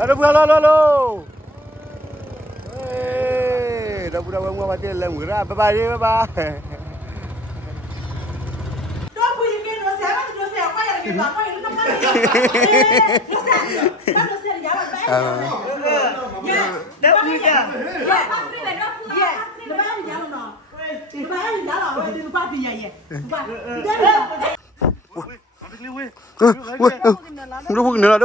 Ada buah lo. Dah budak buah mati dalam murah. Bye bye. Dua punya kan dosa apa dosa apa yang kita apa yang kita mana? Dosa. Kan dosa yang jalan baik. Ya, dah punya. Ya, tapi dah punya. Ya, lepas ni jalan no. Lepas ni jalan, lepas punya ya. Lepas. Udah bukan lah.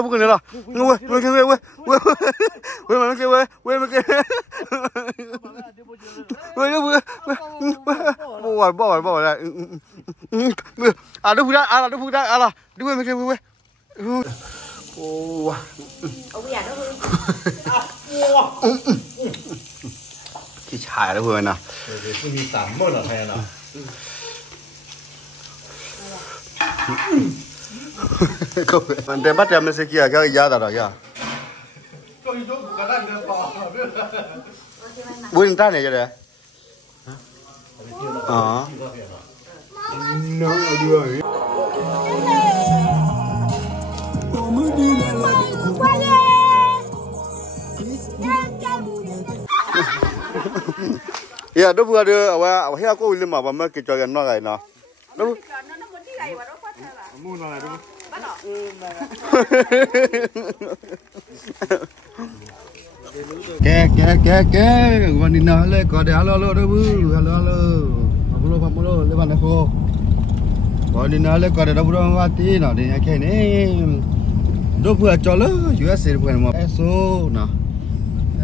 Bawa. Ada budak. Oh. Cái chài đó vừa nè. Cái gì tạm mơ là hay nào. Mình đem bắt ra mình sẽ kia cái giá đó kìa. Buôn ta này cho đấy. Nó đưa. Ya, đó vừa đưa ở heo có uống mà mà cái cho gần nó này nó. Đúng. Mua nó này đúng không? Ke con đi nào lên có để alo đó bự alo lên bàn khô con đi nào lên có để đâu đâu mà tí nào để cái này đâu vừa cho lỡ USA vừa mà eso nè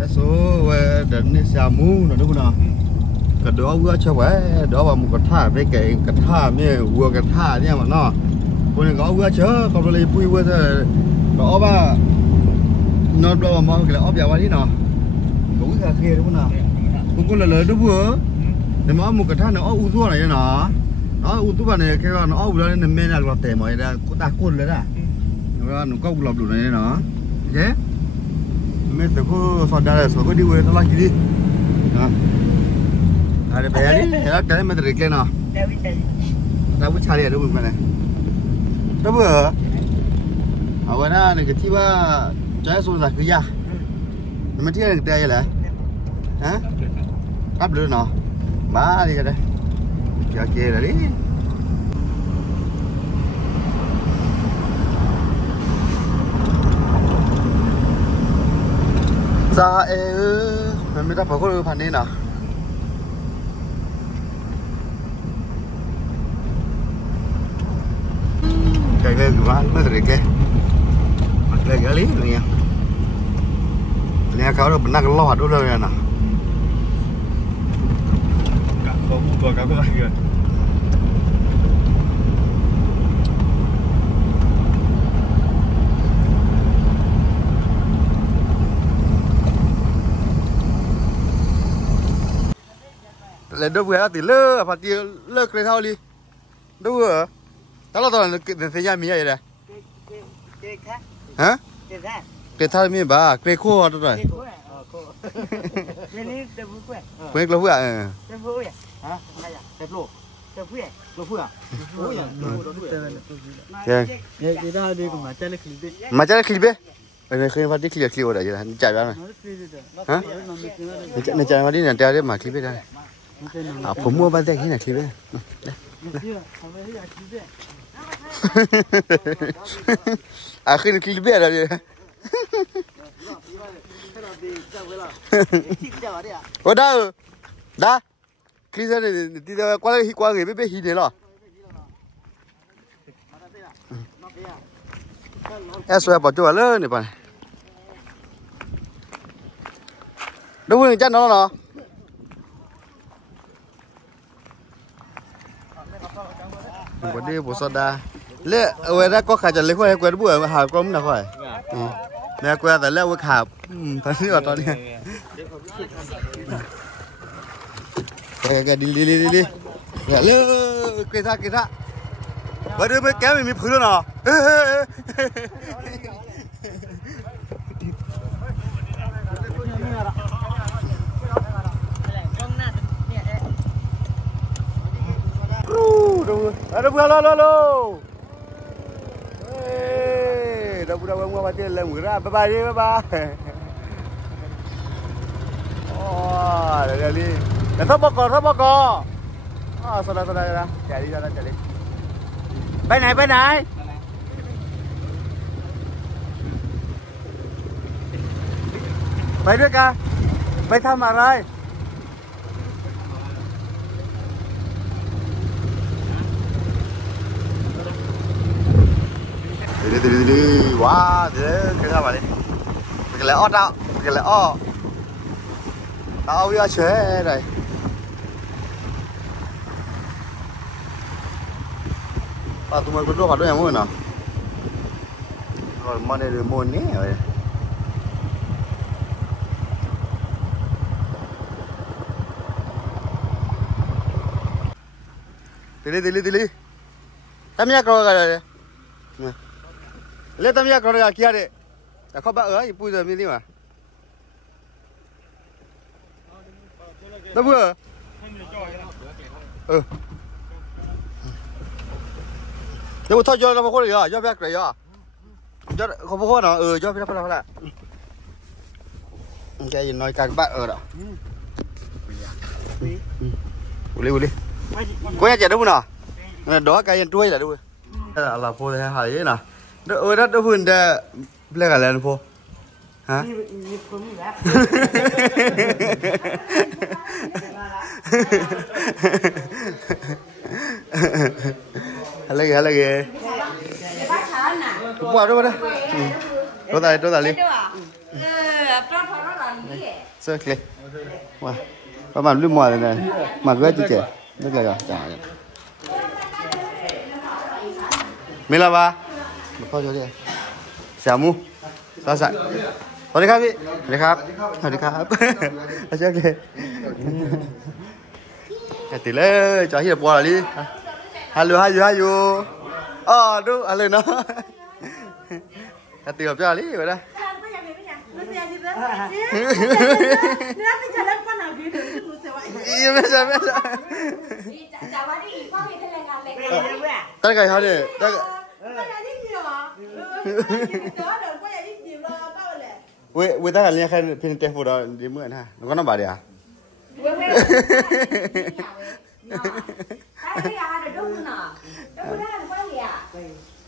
eso về đến đi xa mu nè đúng không nào cái đó vừa cho vậy đó là một cái thả với cái thả咩vừa cái thả nha mà nóคนก็เอาเชื้อเขาเลยปุยว่าจะเราเอาว่านอนรอมองกันแล้วเอาอย่างวันนี้เนาะกูก็แค่เคลียร์ทุกคนนะกูก็เลยด้วยบัวแต่มาหมู่กระทะเนาะอู้ตัวอะไรเนาะอู้ตัวเนี่ยแค่ว่าเนาะอู้แล้วเนี่ยแม่เนี่ยเราเตะหมดเลยกูตากุ้นเลยนะแล้วหนูก็หลับดูเลยเนาะโอเคแม่แต่ก็สอดได้สอดก็ดีเว้ยตลอดกี่ดีนะอะไรไปอันนี้แล้วแต่ไม่ได้เรียกเลยเนาะแต่วิชาเรียนรู้มั้ยเนี่ยđó vừa ở bên đó này cái chi ba trái số giặc cái gì mình thấy được đây là hả cắp được nó má đi cái đây kia là đi ra mình mới đáp vào cái phần này nào cái này của anh mới được cái đây cái lý rồi nha này cáo được bên năng lo đâu rồi nè có cá có gì lên đâu vừa thì lơ phải thì lơ cái thao đi đâu vừa tao là cái thế nhà mình vậy đấy hả cái thao mình bà cái khô đó rồi cái lúa à mà chơi clip ấy khi phát đi clip ở đây rồi chạy ra này hả này chạy vào đi này chạy đi mà clip đây àผมmua bán tay cái này clip đây à khi clip đây rồi ở đâu đã clip này đi qua người bé hí này rồi em xoay bỏ chỗ lớn này bạn đâu có chân nó có đi bộ soda lẽ ở đây có khả chân lấy khoai quẹt bùa hào có nào khỏi nè quẹtแต่แล้วขาบตอนนี้ตอนนี้แกดีอย่าเลิกกินท่าวันนี้ไม่แก้ไม่มีพื้นหรอดูเฮ้ยเดี๋ยว đâu đâu mua bao tiền làm ra bye bye đi bye bye đây đi để thắp bó cò sao đây chạy đi ra chạy đi bên nàyไปด้วยกันไปทำอะไรดีว้าเดี๋ยวขึ้นมาเลยไปกันแล้วอ้อไปกันแล้วอ้อเอาเยอะเฉยเลยป้าตัวมันก็รู้เขาด้วยยังมั้งเนาะก็มันได้เรื่องมันนี่เลยDili. Tamia kau kaya ni. Le tamia kau kaya kia deh. Kau bawa ibu tu mesti mah. Dah buat. Dia buat jual apa kau ya? Jual berapa ya? Jual kau kau nak? Jual berapa lah? Cái gì nói các bạn ở đó. Boleh. Có nhà trẻ đâu nào? Đó cái ăn chuối là đâu? Là phô thế hả vậy nào? Đó đất đó vườn đây lấy cả lên phô. Hả? Hả ghê. Qua đâu đây? Đâu tại đi. Sơ kìa. Wow. Các bạn lưu mồi này mà gửi cho trẻ. Rất là rồi, chào ạ. Mình là ba. Một câu cho đi. Xẻo mu. Sao sẵn. Thôi điครับพี่สวัสดีครับสวัสดีครับเชื่อเลยติเลยจ่ายที่บัวอะไรฮัลโหลดูอะไรเนาะติกับจ่าลี่ไปได้iya biasa tadi kayak hal we ta kali kan pin teh foda di mana ha nó có nambah dia Tapi ada dong na. Dong ada apa ya?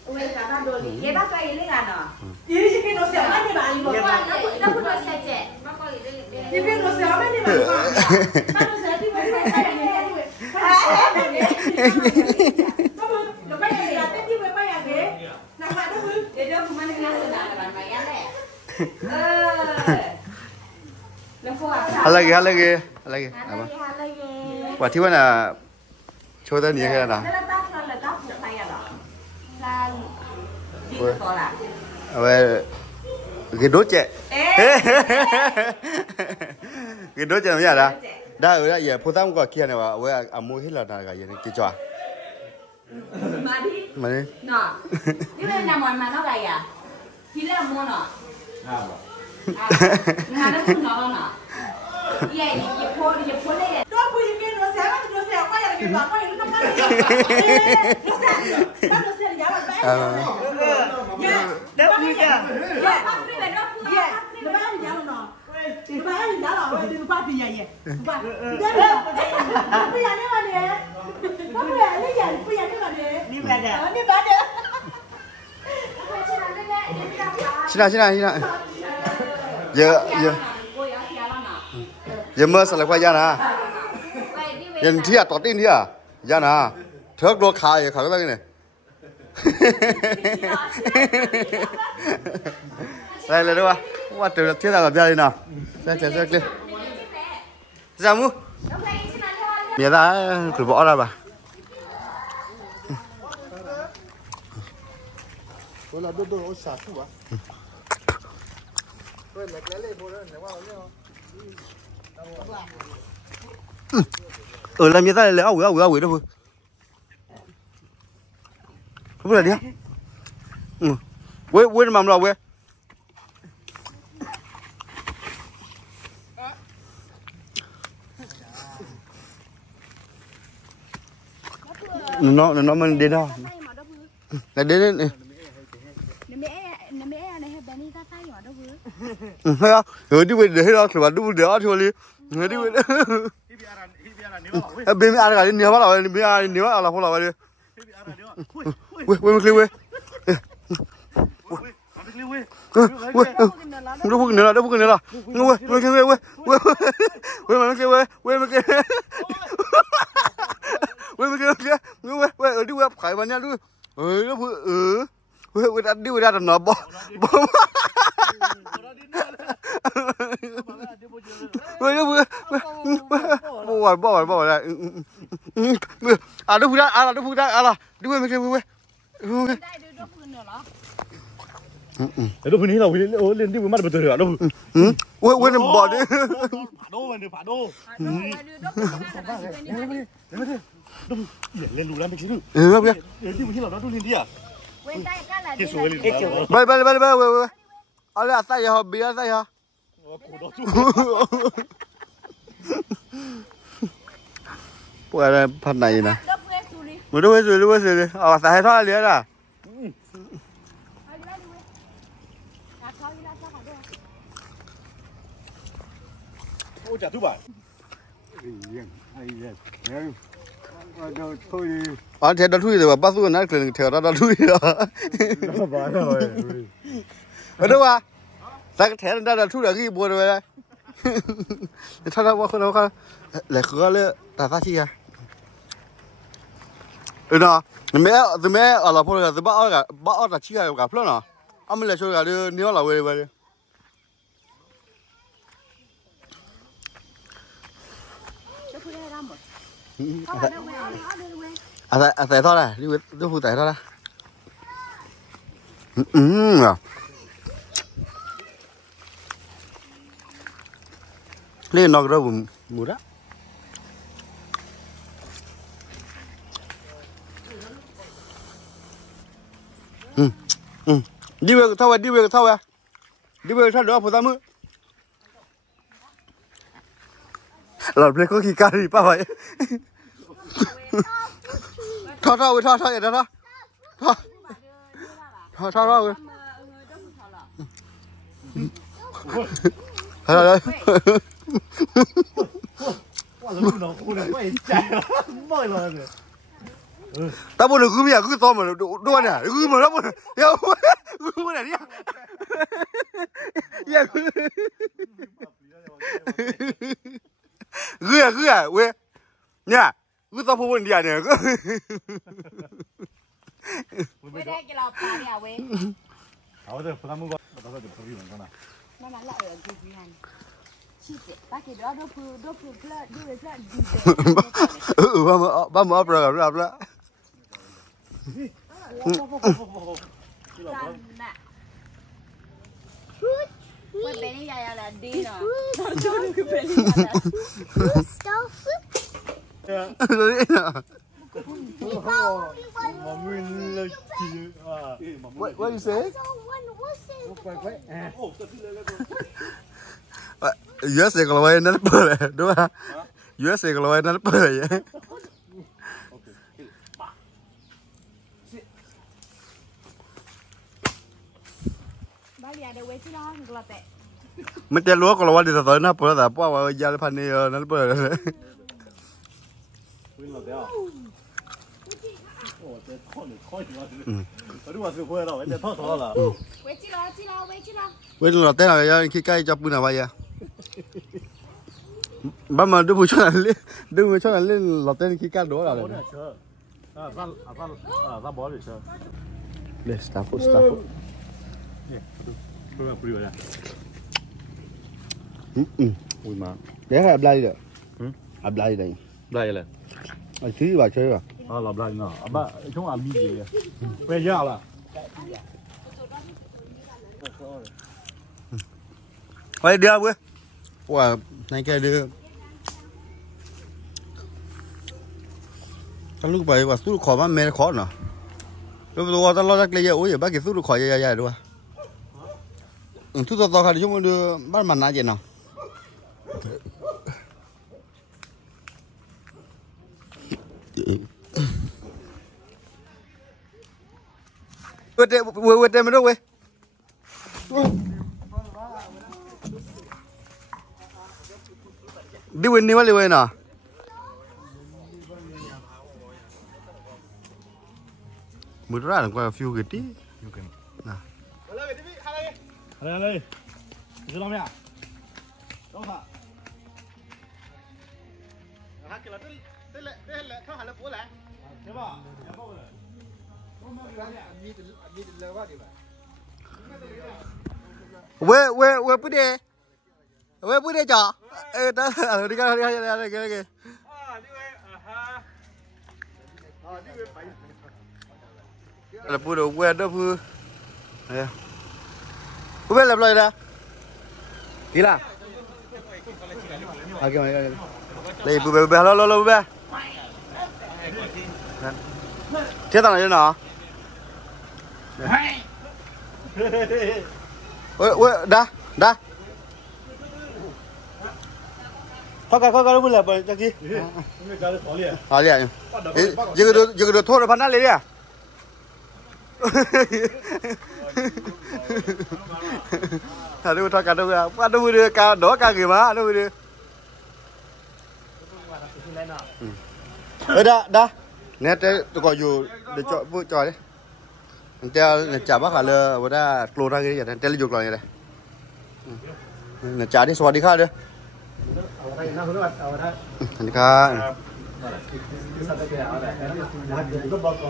Uwe kata doli. Ye ba kai ile kana. Ye pin no se ama ni ba ni ba. Na ku no se je. Ba ko ile. Ye pin no se ama ni ba. Ba no se ti ba se ni ni. Lo ba ya te ti we ba ya ge. Na ma do bu. Ye do ku man na se na ban ma ya le. hal lagi apa wahที่ว่าน่ะโชว์ตัวนี้แค่น่ะเอาไว้cái đốt chè cái đốt chè làm gì đó đã ở đây giờ phô tam qua kia nàyว่าmua hết là cái gì cái trò mà đi nọนี่เป็นน้ำมันมาเท่าไหร่อ่ะที่เริ่มmua nọงานนั้นคุณนอนน่ะเย่อย่าพูดเลยตัวผู้หญิงกินเราเสียมันเราเสียก็อยากกินบ้างก็อยากกินน้ำมันเราเสียเราเสียอย่าแบบแม่เย่เดี๋ยวพี่จะเย่พักพี่เป็นรอบเย่เราไม่เอาอย่างนั้นหรอกเราไม่เอาอย่างนั้นหรอกเราดูป้าพี่ใหญ่เย่ป้าเดี๋ยวพี่ใหญ่นี่มาเนี่ยป้าพี่ใหญ่นี่ใหญ่พี่ใหญ่นี่มาเนี่ยนี่แบบเดียวนี่แบบเดียวชินะgiờ mưa sẽ là quay ra nè giờ thia tọt tin thia ra nè thớt đua khai cái này đây là đâu à qua từ thiết là làm ra đây nào chạy ra mu mía ra thử bỏ ra bà là đôi sạt quá làm gì ta lại ảo đâu không biết là đi quên mầm rồi quên nó mình đến đâu là đến hay à đi về để đó thì bạn đi để đó thôi đi đi về bên ai cả đi nhiều quá rồi bên ai nhiều quá là không là đi quê quê quê quê đâu bước nữa là đâu bước nữa là quê quê quê quê quê quê mà kêu quê quê mà kêu quê mà kêu quê quê ở đi quê phải vào nha đuôi đâu quê đặt đi quê đặt nó bỏ quê đâu quê bỏ lại à đâu bước ra đi quê mà kêu quê đâu bênนี้เราเล่นที่มันมาเถื่อนđâuเว้ยนั่นบ่อดิฝาโดเล่นรู้แล้วไม่ใช่หรือครับพี่ที่มันที่เราดูเล่นที่อ่ะที่สวยเลยไปเอาเลยใส่ยาเบียร์ใส่ยาพวกอะไรพันไหนนะมาดูสิเอาใส่ให้ทอดเลี้ยงอ่ะโอ้จัดทุกบ่ายอ๋อเทดทุยเลยว่าป้าสู้นั่นคือเทดทุยเหรอมาดูว่าสักเทดทุยอะไรกี่บัวเลยถ้าว่าคนเขาเหลือเขาเลยแต่ซาชิอะเนาะไม่อะไรพวกนั้นจะบ้าแต่ชิอะกับเพื่อนเนาะอ่ะไม่เลยช่วยกันเลยนี่ว่าเราเว้ยใส่ท่อได้ดูผู้ใส่ท่อได้เล่นนอกระบบหมูระดีเวลเท่าไหร่ดีเวลเท่าเดี๋ยวผมทำมือหลอดเพลงก็ขี้การีป่ะไว้ท่ออย่างนั้นท่อเลยว่าแล้วคุณน้องคุณไม่ใจไม่เลยแต่บนคือมีคือซ้อมเหมือนด้วยเนี่ยคือเหมือนแล้วบนเดี๋ยวคือเหมือนเนี่ยคือเว้ยเนี่ยคือซ้อมพวกนี้เนี่ยก็ไม่ได้กินเราปลาเนี่ยเว้ยเอาเถอะพนักงานก็ต้องจะพูดเหมือนกันนะนั่นแหละคือพี่ฮันชีเจ็บป้าคิดว่าดูเพื่อดีเพื่อดีบ้ามือปลารับละจันน่ะว่าเป็นยังไงล่ะดีเนาะช่วงนี้คือเป็นยังไงล่ะWhat you say? USA kalau main nanti boleh, dua. USA kalau main nanti boleh ya. Bali ada weci lah, ngelotek. Mesti luar kalau wadi tertarik nak boleh tak? Apa jalan pani nanti boleh. Vậy là tên là khi cây cho bữa nào vậy à? Bà mà đưa cho là lên là tên khi cây đó là. Ra bỏ để chơi. Để Stafford. Ui mà. Để hay apply được. Apply đây. Đây là. À chứ bà chơi à? Làm lại nữa. Bà chúng làm gì vậy? Về là. Quay đưa với. Wow, này kia đưa. Cái lúc vậy và số khỏi mà mẹ khó nữa. Lúc đó ta lo ra cái gì ôi giờ bác cái số khỏi dài rồi. Thu to khai chúng đưa bắt mặt nãy gì nào. Quên đây mà đâu quên. đi quên đi mà đi quên à mới ra là qua phiêu cái tí nè đây chứ đâu mẹ đâu hả hả cái là đây làเขาหาแล้วปุ๊บแหละใช่ป่ะอย่าบอกเลยเว้ปุ๊ดเดจ่อđó đi cái đi cái làปุ๊ดเว้đóปุ๊ดlàm lời đó kỹ là à cái đâyปุ๊ดloปุ๊ดthế tao này nó ôi đá thôi cái nó vừa là bởi cho gì khó liền giờ được thôi là phát nát lên đi à à đâu thôi cả đâu à bắt đâu đưa cả đó cả gì mà đâu đưa đá nè tôi gọi dù để chọn vui trò đấy nè chả bác là lừa vừa ra clone ra cái gì này lấy dục rồi này nè chả đi xóa đi khác nữa đi khác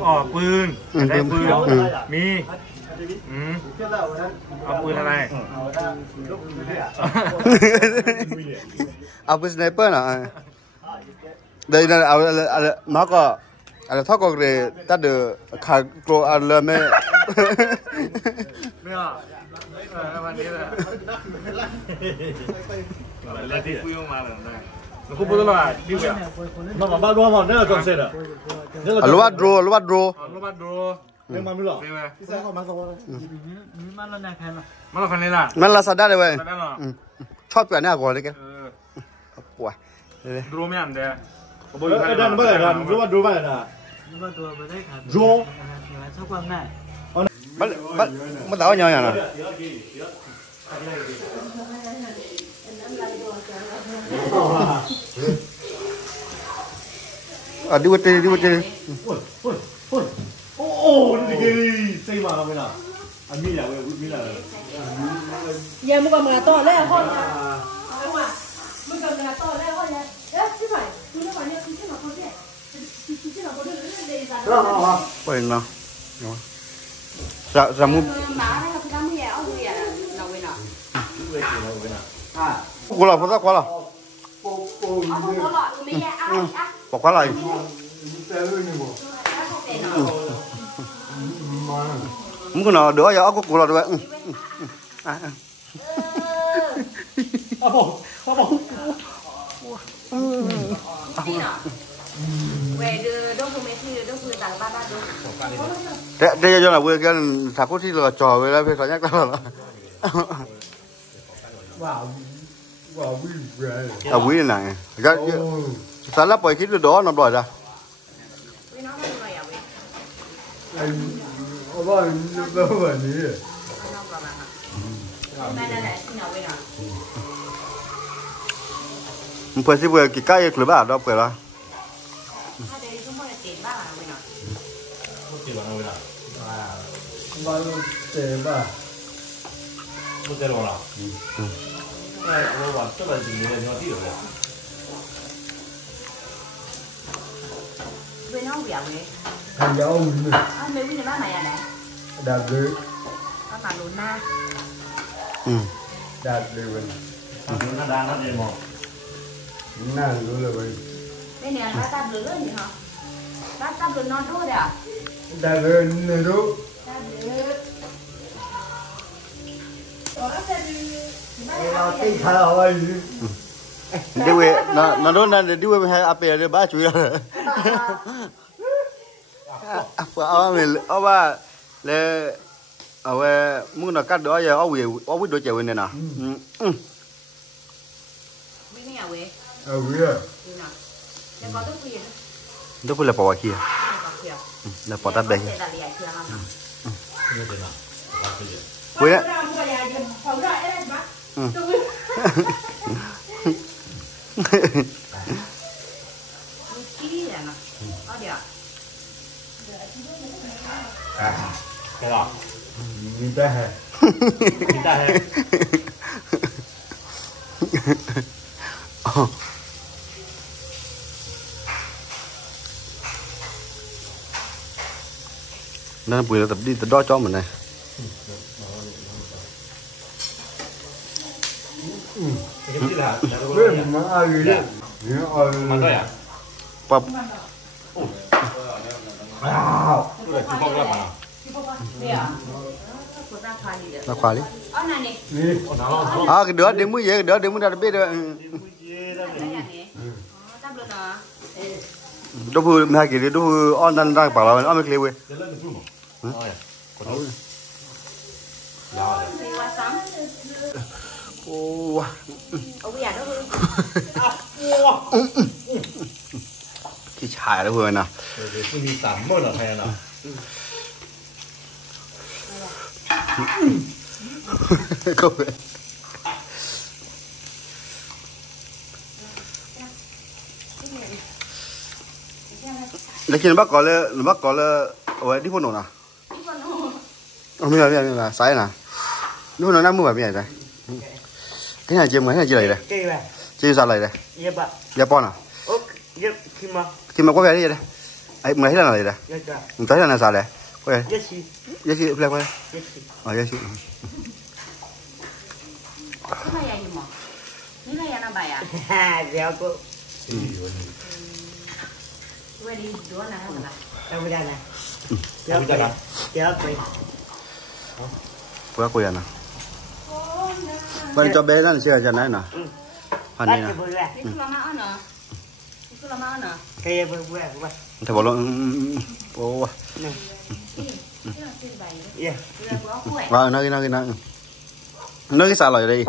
อ๋อปืนได้ปืนมีเอาปืนอะไรเอาปืนสไนเปอร์น่ะđây là nó có thóc có để ta được khá pro ăn lên mẹ nó không biết là đi về nó mà bao đua mà nó là tròn sệt à lúa dro nhưng mà mới lọ mà là phần này làมันลาซาด้าเลยเว้ยชอบแบบนี้ก่อนเลยแกป่วย ดูไม่อันเดียดันเมื่อไหร่ดันรู้ว่าดูไปนะรู้ว่าตัวไปได้ครับดูชอบความง่ายมันต่อยังไงนะđi qua chơi ô đi xây mà không nào anh mi là giờ mua cầm to lên thôi mua cầm to lên thôi đấy chứ phải cứ nó vào nhau cứ chứ mà không biết chứ mà có được để ra quay nào ra mua quá là quá là bỏ quá lại không có nào đỡ giờ có củ là được đây cho là vừa cái thằng có thi là trò với lại phải nhắc ra là à quý này cái sao lắp bởi cái đó nó đòi ra phải chỉ vừa cái cây cửa bảo đó phải là thành ra ông mấy cái bác này à này đạt được bác mà lùn na đạt được nó đang nó gì mà nàng luôn là vậy đây này bác ta lửa gì hả bác ta lửa non thôi à đạt được này đó nó tinh thần rồi đi về nó nói là đi về hay áp về để bá chui rồi ở mình ở ba le ở về muốn là cắt đó giờ ở quýt đôi chèo này nè ở quýt đó là bỏ kia là bỏ tắt đây quýt đấy กินได้เลยนั่นปุ๋ยเราตัดดิตัดดอจ้อมเหมือนไงเรื่องมันอะไรเนี่ยมันด้วยอ่ะปั๊บเลยที่พวกเรามาราคาลิcái đứa đến mũi gì đứa đến mũi ra biết rồi đâu vừa hai cái đâu vừa on đang bảo là on mấy cái quê ô cái chài đó vừa nè cái gì tạm mơ là hay nào câu vậy để khi nó bắt có là ôi đi phun nổ nào không biết là sai nè lúc nó đang mua bài này cái này chơi mấy này chơi này chơi sao này đây Japan à khi mà có vẻ gì đây ấy mới thấy là này đây mình thấy là sao đây có vẻ yes play quay yes quá quỳ à nè vậy cho bé nó chơi cho này nè phần này nè thầy bảo luôn ô vào nó cái sao lại đây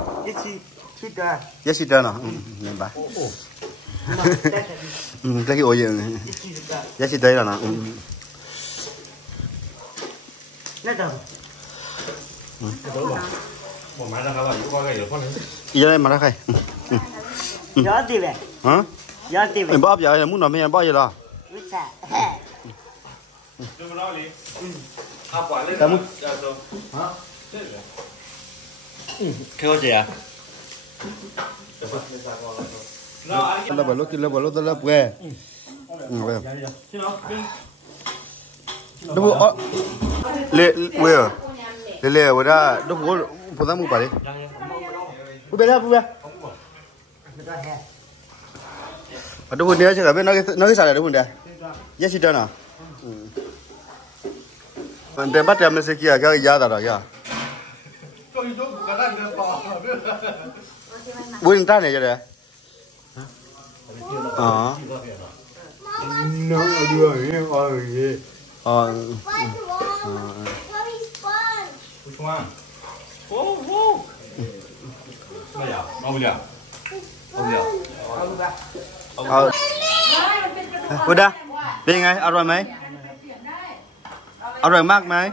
yes chị nào này bà cái ôi gì yes chị đây là nào giờ đây mà ra khay gió đi về hả gió đi về em bóp giờ muốn làm gì bóp giờ đó cái gì à là bảo lúc ta lớp về đâu có lệ where lệ ở đó đâu có phụ ta mua bài đi bữa đó ở đâu nhớ chứ là bên nó cái sao này đâu đây yes chị nào mình đem bắt em lên xe kia cái giá đó kìa buôn ta này chứ đấy nó đưa cái gì bữa đó bên ngay ăn rồi mấy ăn rồi mắc mấy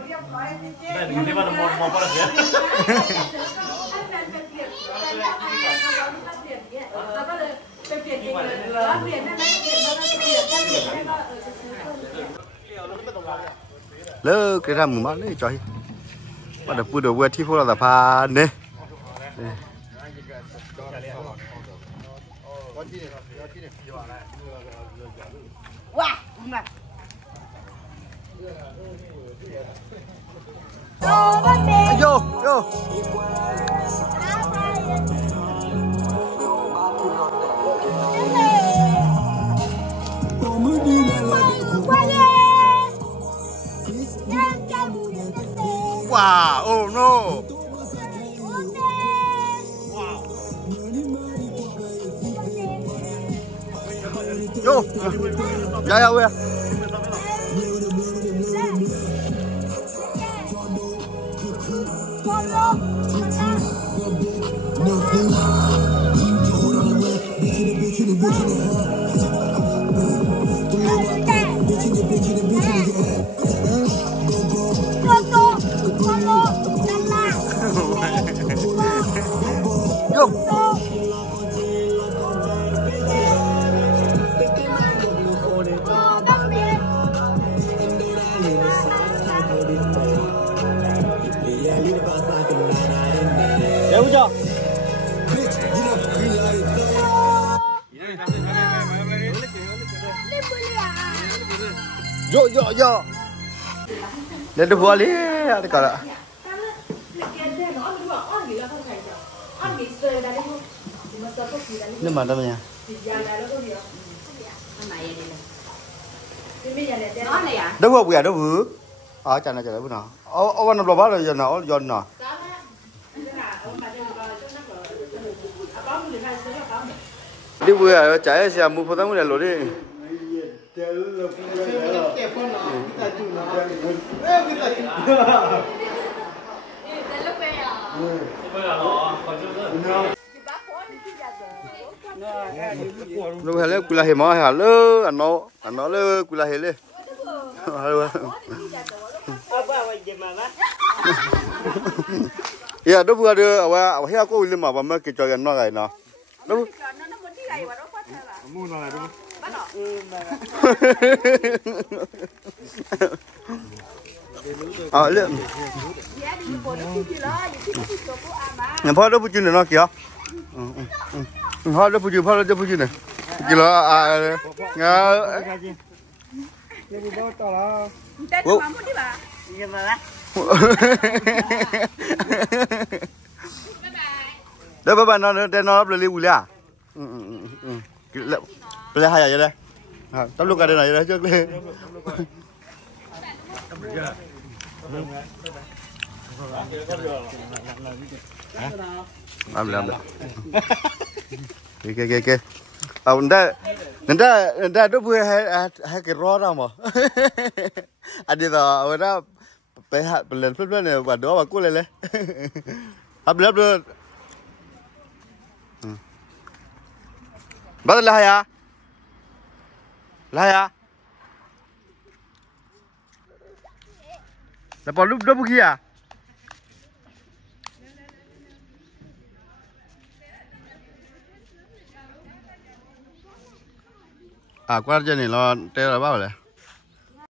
lỡ cái ra mù mắt đấy trời bắt được vui đầu thi phố là tập pha nè vô wow oh no vô dạ đâu vậy Để cho. Yo. Lên được vừa đi, đi cả đó. Nhưng mà đâu nha. Đâu vừa đâu vừa. Chả này bữa nào. Ông ăn bao giờ nào giòn nào. Đi vừa chạy xe mua phụ tang mua lẩu đi. Lúc hè lên cùi là hè mò hà lơ ăn nó lơ cùi là hè lên. Iya, đâu vừa đưa ở heo có lên mà mà cái trò gần nó này nó. Đâu. Mua nó này đúng không? Lên. Nhàพ่อđâu phụ chuyện nó kìa.พ่อđâu phụ chuyện này. Kìa là ngờ. Đó bạn nó lên liu à? Bây hai giờ đây. Tắm lúc cả đây này trước đi. Làm được. Kê. Nda đó vừa hai cái rô ra mà. Anh đi rồi, ở đóไปหาไปเล่นเพื่อนๆเนี่ยว่าดูว่ากูเลยครับเรียบเลยบัดละฮะแล้วพอรูปบุกี้กูจะนี่เราเตะอะไรบ้างเลย